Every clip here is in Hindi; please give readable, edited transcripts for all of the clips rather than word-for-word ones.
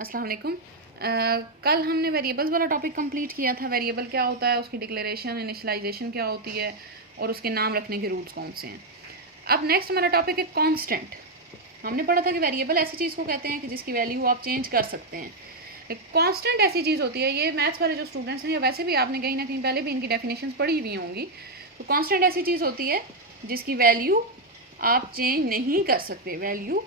अस्सलाम वालेकुम। कल हमने वेरिएबल्स वाला टॉपिक कंप्लीट किया था। वेरिएबल क्या होता है, उसकी डिक्लेरेशन, इनिशियलाइजेशन क्या होती है और उसके नाम रखने के रूल्स कौन से हैं। अब नेक्स्ट हमारा टॉपिक है कांस्टेंट। हमने पढ़ा था कि वेरिएबल ऐसी चीज़ को कहते हैं कि जिसकी वैल्यू आप चेंज कर सकते हैं। कांस्टेंट ऐसी चीज़ होती है, ये मैथ्स वाले जो स्टूडेंट्स हैं या वैसे भी आपने कहीं ना कहीं पहले भी इनकी डेफिनेशंस पढ़ी हुई होंगी। तो कांस्टेंट ऐसी चीज़ होती है जिसकी वैल्यू आप चेंज नहीं कर सकते, value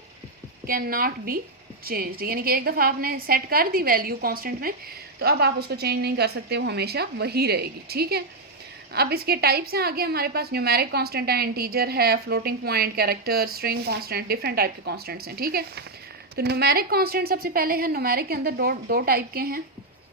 can not be change, यानी कि एक दफ़ा आपने सेट कर दी वैल्यू कांस्टेंट में तो अब आप उसको चेंज नहीं कर सकते, वो हमेशा वही रहेगी। ठीक है। अब इसके टाइप्स हैं आगे हमारे पास। न्यूमेरिक कांस्टेंट है, इंटीजर है, floating point, character, string constant, different type के कांस्टेंट्स हैं। ठीक है। तो न्यूमेरिक कांस्टेंट सबसे पहले है। न्यूमेरिक के अंदर दो टाइप के हैं।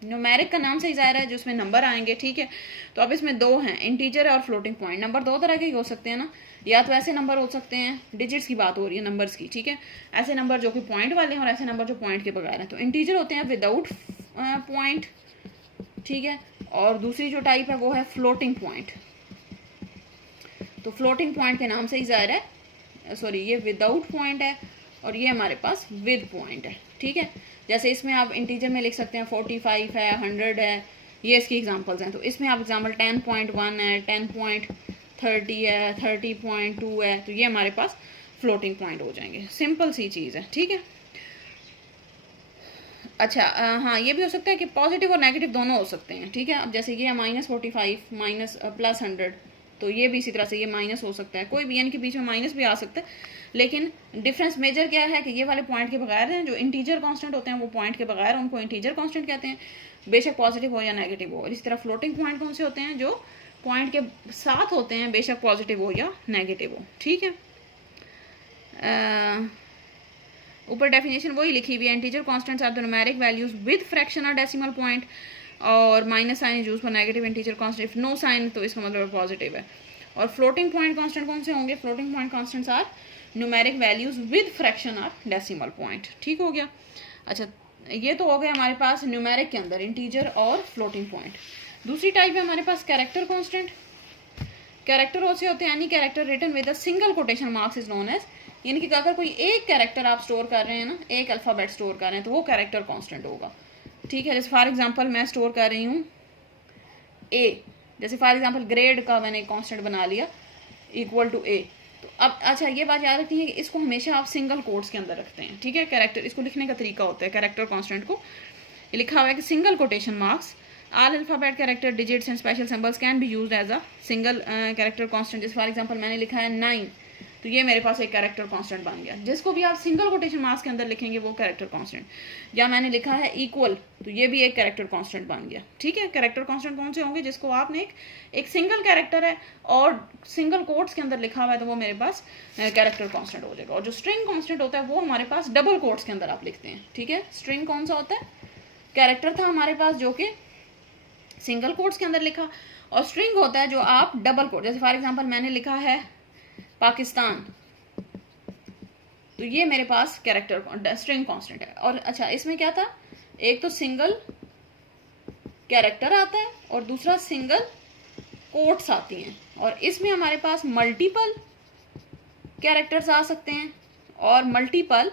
न्यूमेरिक का नाम से ही ज़ाहिर है जिसमें नंबर आएंगे। ठीक है। तो अब इसमें दो हैं, इंटीजर और फ्लोटिंग पॉइंट। नंबर दो तरह के ही हो सकते हैं ना, या तो ऐसे नंबर हो सकते हैं, डिजिट्स की बात हो रही है नंबर्स की। ठीक है। ऐसे नंबर जो कि पॉइंट वाले हैं और ऐसे नंबर जो पॉइंट के बगैर हैं। तो इंटीजर होते हैं विदाउट पॉइंट। ठीक है। और दूसरी जो टाइप है वो है फ्लोटिंग पॉइंट। तो फ्लोटिंग पॉइंट के नाम से ही ज़ाहिर है, सॉरी, ये विदाउट पॉइंट है और ये हमारे पास विद पॉइंट है। ठीक है। जैसे इसमें आप इंटीजर में लिख सकते हैं 45 है, 100 है, ये इसकी एग्जांपल्स हैं। तो इसमें आप एग्जांपल 10.1 है, 10.30 है, 30.2 है, तो ये हमारे पास फ्लोटिंग पॉइंट हो जाएंगे। सिंपल सी चीज़ है। ठीक है। अच्छा, हाँ, ये भी हो सकता है कि पॉजिटिव और नेगेटिव दोनों हो सकते हैं। ठीक है। अब जैसे ये -45 माइनस प्लस 100, तो ये भी इसी तरह से ये माइनस हो सकता है, कोई भी, यानी कि बीच में माइनस भी आ सकता है। लेकिन डिफरेंस मेजर क्या है कि ये वाले पॉइंट के बगैर हैं। जो इंटीजर कांस्टेंट होते हैं वो पॉइंट के बगैर, उनको इंटीजर कांस्टेंट कहते हैं, बेशक पॉजिटिव हो या नेगेटिव हो। इसी तरह फ्लोटिंग पॉइंट कौन से होते हैं, जो पॉइंट के साथ होते हैं, बेशक पॉजिटिव हो या नेगेटिव हो। ठीक है। ऊपर डेफिनेशन वही लिखी हुई है, integer constants are the numeric values with fraction और डेसिमल पॉइंट, और minus sign use for negative integer constant, if no sign तो इसका मतलब पॉजिटिव है। और फ्लोटिंग पॉइंट कांस्टेंट कौन से होंगे, floating point constants are numeric values with fraction और डेसिमल पॉइंट। ठीक हो गया। अच्छा, ये तो हो गया हमारे पास न्यूमेरिक के अंदर इंटीजर और फ्लोटिंग पॉइंट। दूसरी टाइप है हमारे पास कैरेक्टर कांस्टेंट। कैरेक्टर होते हैं यानी character written with a single quotation marks is known as, यानी कि अगर कोई एक कैरेक्टर आप स्टोर कर रहे हैं ना, एक अल्फ़ाबेट स्टोर कर रहे हैं, तो वो कैरेक्टर कांस्टेंट होगा। ठीक है। जैसे फॉर एग्जांपल मैं स्टोर कर रही हूँ ए, जैसे फॉर एग्जांपल ग्रेड का मैंने कांस्टेंट बना लिया इक्वल टू ए। तो अब अच्छा, ये बात याद रखनी है कि इसको हमेशा आप सिंगल कोट्स के अंदर रखते हैं। ठीक है। कैरेक्टर, इसको लिखने का तरीका होता है कैरेक्टर कांस्टेंट को, ये लिखा हुआ है कि single quotation marks all alphabet character digits and special symbols can be used as a single character constant। जैसे फॉर एग्जांपल मैंने लिखा है 9, तो ये मेरे पास एक कैरेक्टर कांस्टेंट बन गया। जिसको भी आप सिंगल कोटेशन मार्क्स के अंदर लिखेंगे वो कैरेक्टर कांस्टेंट। या मैंने लिखा है इक्वल, तो ये भी एक कैरेक्टर कांस्टेंट बन गया। ठीक है। कैरेक्टर कांस्टेंट कौन से होंगे, जिसको आपने एक सिंगल कैरेक्टर है और सिंगल कोट्स के अंदर लिखा हुआ है, तो वो मेरे पास कैरेक्टर कांस्टेंट हो जाएगा। और जो स्ट्रिंग कांस्टेंट होता है वो हमारे पास डबल कोट्स के अंदर आप लिखते हैं। ठीक है। स्ट्रिंग कौन सा होता है, कैरेक्टर था हमारे पास जो कि सिंगल कोट्स के अंदर लिखा, और स्ट्रिंग होता है जो आप डबल कोट, जैसे फॉर एग्जांपल मैंने लिखा है पाकिस्तान, तो ये मेरे पास कैरेक्टर स्ट्रिंग कांस्टेंट है। और अच्छा, इसमें क्या था, एक तो सिंगल कैरेक्टर आता है और दूसरा सिंगल कोट्स आती हैं, और इसमें हमारे पास मल्टीपल कैरेक्टर्स आ सकते हैं और मल्टीपल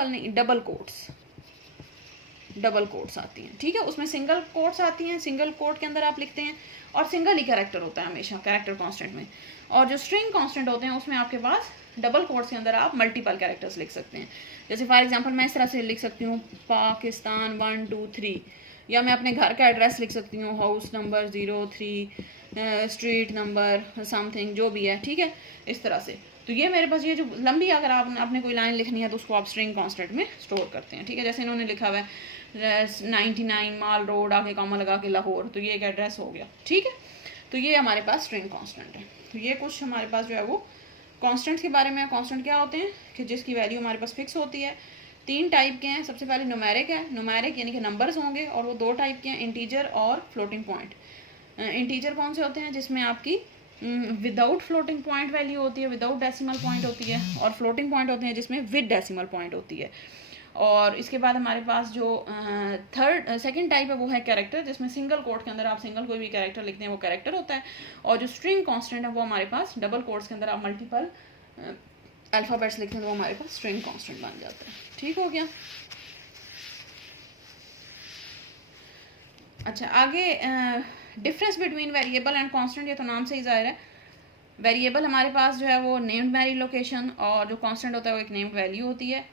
नहीं, डबल कोट्स आती हैं। ठीक है। उसमें सिंगल कोट्स आती हैं, सिंगल कोट के अंदर आप लिखते हैं, और सिंगल ही कैरेक्टर होता है हमेशा कैरेक्टर कांस्टेंट में। और जो स्ट्रिंग कांस्टेंट होते हैं उसमें आपके पास डबल कोट्स के अंदर आप मल्टीपल कैरेक्टर्स लिख सकते हैं। जैसे फॉर एग्जांपल मैं इस तरह से लिख सकती हूँ पाकिस्तान 1 2 3, या मैं अपने घर का एड्रेस लिख सकती हूँ house number 03, street number something, जो भी है। ठीक है। इस तरह से, तो ये मेरे पास ये जो लंबी, अगर आपने कोई लाइन लिखनी है तो उसको आप स्ट्रिंग कांस्टेंट में स्टोर करते हैं। ठीक है। जैसे इन्होंने लिखा हुआ है 99 माल रोड, आगे कॉमा लगा के लाहौर, तो ये एक एड्रेस हो गया। ठीक है। तो ये हमारे पास स्ट्रिंग कांस्टेंट है। तो ये कुछ हमारे पास जो है वो कांस्टेंट्स के बारे में। कांस्टेंट क्या होते हैं कि जिसकी वैल्यू हमारे पास फिक्स होती है। तीन टाइप के हैं। सबसे पहले न्यूमेरिक है, न्यूमेरिक यानी कि नंबर्स होंगे, और वो दो टाइप के हैं, इंटीजर और फ्लोटिंग पॉइंट। इंटीजर कौन से होते हैं, जिसमें आपकी विदाउट फ्लोटिंग पॉइंट वैल्यू होती है, विदाउट डेसिमल पॉइंट होती है, और फ्लोटिंग पॉइंट होते हैं जिसमें विद डेसिमल पॉइंट होती है। और इसके बाद हमारे पास जो सेकंड टाइप है वो है कैरेक्टर, जिसमें सिंगल कोट के अंदर आप सिंगल कोई भी कैरेक्टर लिखते हैं वो कैरेक्टर होता है। और जो स्ट्रिंग कांस्टेंट है वो हमारे पास डबल कोट्स के अंदर आप मल्टीपल अल्फ़ाबेट्स लिखते हैं तो वो हमारे पास स्ट्रिंग कांस्टेंट बन जाता है। ठीक हो गया। अच्छा, आगे difference between variable and constant, ये तो नाम से ही ज़ाहिर है। वेरिएबल हमारे पास जो है वो नेम्ड मेमोरी लोकेशन, और जो कांस्टेंट होता है वो एक नेम्ड वैल्यू होती है।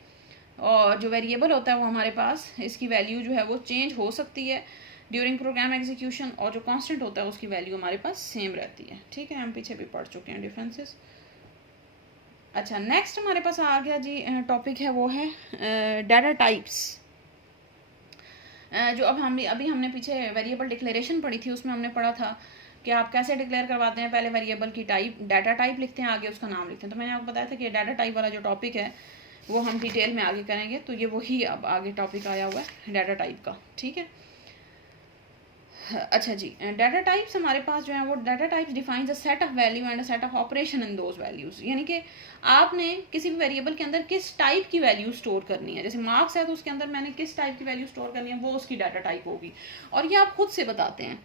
और जो वेरिएबल होता है वो हमारे पास, इसकी वैल्यू जो है वो चेंज हो सकती है ड्यूरिंग प्रोग्राम एग्जीक्यूशन, और जो कांस्टेंट होता है उसकी वैल्यू हमारे पास सेम रहती है। ठीक है, हम पीछे भी पढ़ चुके हैं डिफरेंसेस। अच्छा, नेक्स्ट हमारे पास आ गया जी टॉपिक है वो है डाटा टाइप्स। जो अब अभी हमने पीछे वेरिएबल डिक्लेरेशन पढ़ी थी, उसमें हमने पढ़ा था कि आप कैसे डिक्लेयर करवाते हैं। पहले वेरिएबल की टाइप, डाटा टाइप लिखते हैं, आगे उसका नाम लिखते हैं। तो मैंने आपको बताया था कि डाटा टाइप वाला जो टॉपिक है वो हम डिटेल में आगे करेंगे। तो ये वही अब आगे टॉपिक आया हुआ है डाटा टाइप का। ठीक है, अच्छा जी, डाटा टाइप्स हमारे पास जो है वो data types defines a set of value and a set of operation in those values. यानी कि आपने किसी भी वेरिएबल के अंदर किस टाइप की वैल्यू स्टोर करनी है। जैसे मार्क्स है तो उसके अंदर मैंने किस टाइप की वैल्यू स्टोर करनी है, वो उसकी डाटा टाइप होगी। और ये आप खुद से बताते हैं,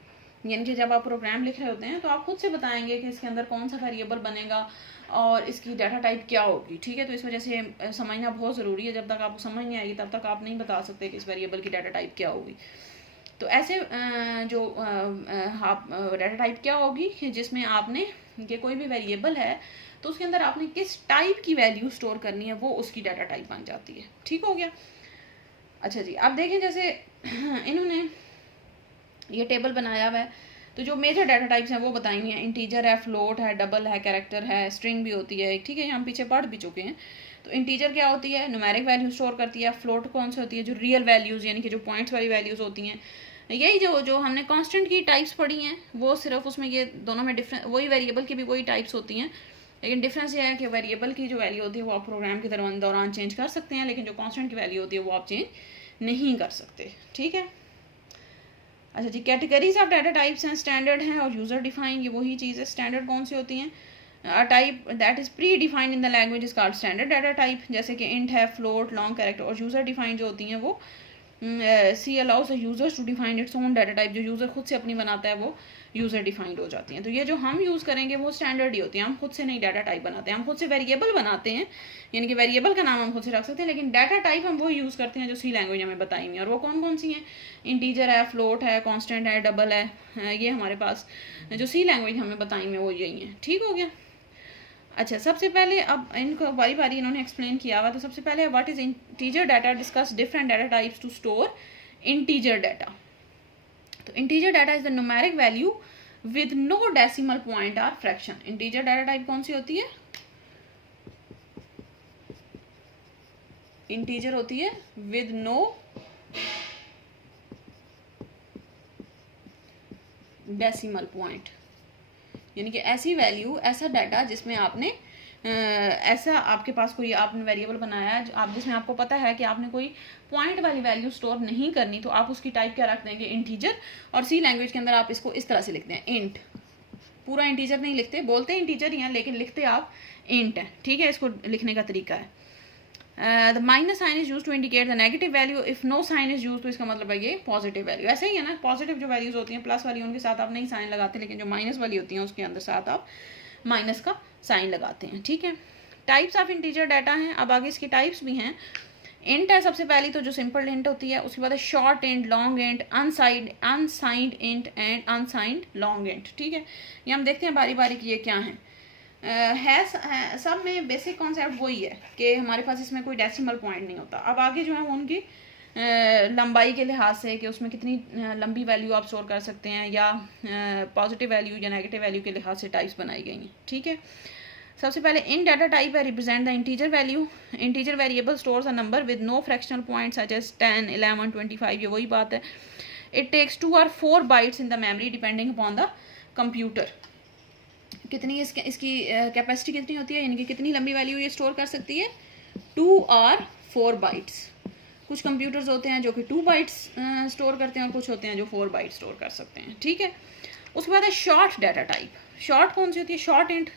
यानी कि जब आप प्रोग्राम लिख रहे होते हैं तो आप खुद से बताएंगे कि इसके अंदर कौन सा वेरिएबल बनेगा और इसकी डाटा टाइप क्या होगी। ठीक है, तो इस वजह से समझना बहुत ज़रूरी है। जब तक आपको समझ नहीं आएगी तब तक आप नहीं बता सकते कि इस वेरिएबल की डाटा टाइप क्या होगी। तो ऐसे जो डाटा टाइप क्या होगी, जिसमें आपने कि कोई भी वेरिएबल है तो उसके अंदर आपने किस टाइप की वैल्यू स्टोर करनी है, वो उसकी डाटा टाइप बन जाती है। ठीक हो गया। अच्छा जी, अब देखें जैसे इन्होंने ये टेबल बनाया हुआ है, तो जो मेजर डाटा टाइप्स हैं वो बताएंगे। इंटीजर है, फ्लोट है, डबल है, कैरेक्टर है, स्ट्रिंग भी होती है। ठीक है, हम पीछे पढ़ भी चुके हैं। तो इंटीजर क्या होती है, न्यूमेरिक वैल्यू स्टोर करती है। फ्लोट कौन सी होती है, जो रियल वैल्यूज़ यानी कि जो पॉइंट्स वाली वैल्यूज़ होती हैं। यही जो हमने कांस्टेंट की टाइप्स पढ़ी हैं वो सिर्फ उसमें ये दोनों में डिफरेंस, वही वेरिएबल की भी वही टाइप्स होती हैं, लेकिन डिफरेंस ये है कि वेरिएबल की जो वैल्यू होती है वो आप प्रोग्राम के दौरान चेंज कर सकते हैं, लेकिन जो कांस्टेंट की वैल्यू होती है वो आप चेंज नहीं कर सकते। ठीक है, अच्छा जी, कैटेगरीज ऑफ डाटा टाइप्स हैं, स्टैंडर्ड हैं और यूज़र डिफाइंड। ये वही चीज़ है। स्टैंडर्ड कौन सी होती हैं, type that is predefined in the language is called standard data type. जैसे कि इंट है, फ्लोट, लॉन्ग कैरेक्टर। और यूज़र डिफाइंड जो होती हैं वो C allows users to define its own data type. जो यूज़र खुद से अपनी बनाता है वो यूज़र डिफाइंड हो जाती हैं। तो ये जो हम यूज़ करेंगे वो स्टैंडर्ड ही होती है। हम खुद से नहीं डाटा टाइप बनाते हैं, हम खुद से वेरिएबल बनाते हैं, यानी कि वेरिएबल का नाम हम खुद से रख सकते हैं, लेकिन डाटा टाइप हम वो यूज़ करते हैं जो सी लैंग्वेज हमें बताएंगे। और वो कौन कौन सी हैं, इंटीजर है, फ्लोट है, कॉन्स्टेंट है, डबल है। ये हमारे पास जो सी लैंग्वेज हमें बताएंगे वो यही है। ठीक हो गया। अच्छा, सबसे पहले अब इनको बारी बारी इन्होंने एक्सप्लेन किया हुआ। तो सबसे पहले what is integer data, discuss different data types to store integer data. तो integer data is the numeric value with no decimal point और फ्रैक्शन। इंटीजर डाटा टाइप कौन सी होती है, इंटीजर होती है विद नो डेसिमल पॉइंट, यानी कि ऐसी वैल्यू, ऐसा डाटा जिसमें आपने ऐसा आपके पास कोई आपने वेरिएबल बनाया है आप जिसमें आपको पता है कि आपने कोई पॉइंट वाली वैल्यू स्टोर नहीं करनी, तो आप उसकी टाइप क्या रख देंगे, इंटीजर। और सी लैंग्वेज के अंदर आप इसको इस तरह से लिखते हैं, इंट। पूरा इंटीजर नहीं लिखते, बोलते हैं इंटीजर ही हैं लेकिन लिखते आप इंट है। ठीक है, इसको लिखने का तरीका है। The minus sign is use to indicate the negative value, if no sign is use तो इसका मतलब है ये पॉजिटिव वैल्यू। ऐसे ही है ना, पॉजिटिव जो वैल्यूज होती हैं प्लस वाली उनके साथ आप नहीं साइन लगाते, लेकिन जो माइनस वाली होती हैं उसके अंदर साथ आप माइनस का साइन लगाते हैं। ठीक है, टाइप्स ऑफ इंटीजर डाटा हैं। अब आगे इसकी टाइप्स भी हैं। इंट है सबसे पहली, तो जो सिंपल इंट होती है। उसके बाद है short int, long int, unsigned int and unsigned long int. ठीक है, ये हम देखते हैं बारी बारी कि ये क्या है। सब में बेसिक कॉन्सेप्ट वही है कि हमारे पास इसमें कोई डेसिमल पॉइंट नहीं होता। अब आगे जो है उनकी लंबाई के लिहाज से कि उसमें कितनी लंबी वैल्यू आप स्टोर कर सकते हैं, या पॉजिटिव वैल्यू या नेगेटिव वैल्यू के लिहाज से टाइप्स बनाई गई हैं। ठीक है, सबसे पहले इन डाटा टाइप है represent the integer value. Integer variable stores a number with no fractional point such as 10, 11, 25। ये वही बात है। It takes 2 or 4 bytes in the memory depending upon the computer. कितनी इसकी कैपेसिटी कितनी होती है, यानी कि कितनी लंबी वैल्यू ये स्टोर कर सकती है, 2 or 4 बाइट्स। कुछ कंप्यूटर्स होते हैं जो कि 2 बाइट्स स्टोर करते हैं और कुछ होते हैं जो 4 बाइट्स स्टोर कर सकते हैं। ठीक है, उसके बाद है शॉर्ट डाटा टाइप। शॉर्ट कौन सी होती है, short int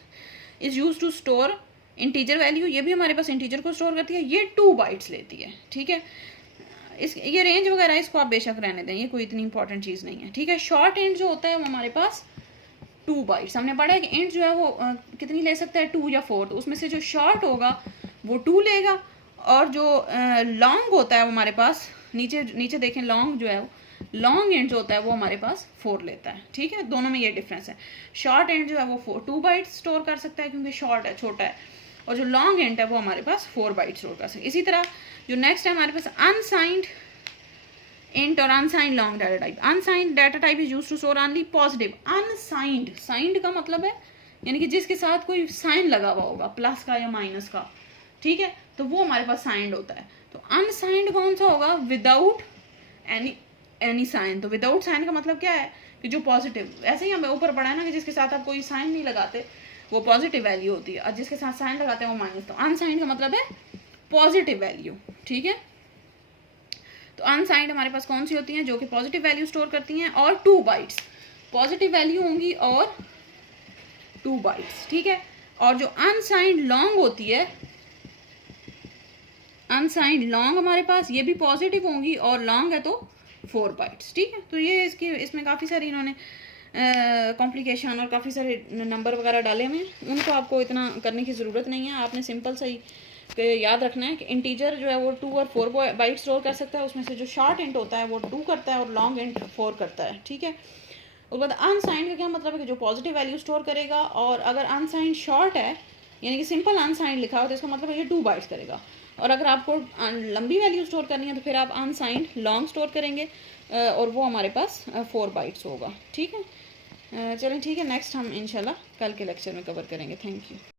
is use to store integer value. ये भी हमारे पास इंटीजर को स्टोर करती है, ये 2 बाइट्स लेती है। ठीक है, ये रेंज वगैरह इसको आप बेशक रहने दें, ये कोई इतनी इंपॉर्टेंट चीज़ नहीं है। ठीक है, शॉर्ट इंट जो होता है वो हमारे पास 2 बाइट्स। हमने पढ़ा है कि इंट जो है वो कितनी ले सकता है, 2 या 4। तो उसमें से जो शॉर्ट होगा वो 2 लेगा, और जो लॉन्ग होता है वो हमारे पास नीचे देखें, लॉन्ग जो है लॉन्ग एंड जो होता है वो हमारे पास 4 लेता है, ठीक है, दोनों में ये डिफरेंस है। शॉर्ट एंड जो है वो 2 बाइट्स स्टोर कर सकता है क्योंकि शॉर्ट है, छोटा है, और जो लॉन्ग एंड है वो हमारे पास 4 बाइट्स स्टोर कर सकते हैं। इसी तरह जो नेक्स्ट है हमारे पास अनसाइंड int और unsigned long data type. Unsigned data type is used to store only positive. Unsigned, signed का मतलब है यानी कि जिसके साथ कोई साइन लगा हुआ होगा, प्लस का या माइनस का, ठीक है, तो वो हमारे पास साइंड होता है। तो अनसाइंड कौन सा होगा? Without any sign. तो विदाउट साइन का मतलब क्या है कि जो पॉजिटिव, ऐसे ही हमें ऊपर पढ़ा है ना कि जिसके साथ आप कोई साइन नहीं लगाते वो पॉजिटिव वैल्यू होती है, और जिसके साथ साइन लगाते हैं वो माइनस। तो अनसाइंड का मतलब है पॉजिटिव वैल्यू, ठीक है। तो अनसाइंड हमारे पास कौन सी होती हैं? जो कि पॉजिटिव वैल्यू स्टोर करती हैं, और 2 बाइट्स पॉजिटिव वैल्यू होंगी और 2 बाइट्स, ठीक है। और जो अनसाइंड लॉन्ग होती है, अनसाइंड लॉन्ग हमारे पास ये भी पॉजिटिव होंगी और लॉन्ग है तो 4 बाइट्स, ठीक है। तो ये इसमें काफ़ी सारी इन्होंने कॉम्प्लिकेशन और काफ़ी सारे नंबर वगैरह डाले हुए हैं, उनको आपको इतना करने की ज़रूरत नहीं है। आपने सिंपल सा ही याद रखना है कि इंटीजर जो है वो 2 और 4 बाइट स्टोर कर सकता है, उसमें से जो शॉर्ट इंट होता है वो 2 करता है और लॉन्ग इंट 4 करता है, ठीक है। उसके बाद अनसाइंड का क्या मतलब है कि जो पॉजिटिव वैल्यू स्टोर करेगा, और अगर अनसाइंड शॉर्ट है यानी कि सिंपल अनसाइंड लिखा हो तो इसका मतलब है ये 2 बाइट्स करेगा। और अगर आपको लंबी वैल्यू स्टोर करनी है तो फिर आप अनसाइंड लॉन्ग स्टोर करेंगे, और वो हमारे पास 4 बाइट्स होगा, ठीक है। चलें ठीक है, नेक्स्ट हम इंशाल्लाह कल के लेक्चर में कवर करेंगे। Thank you.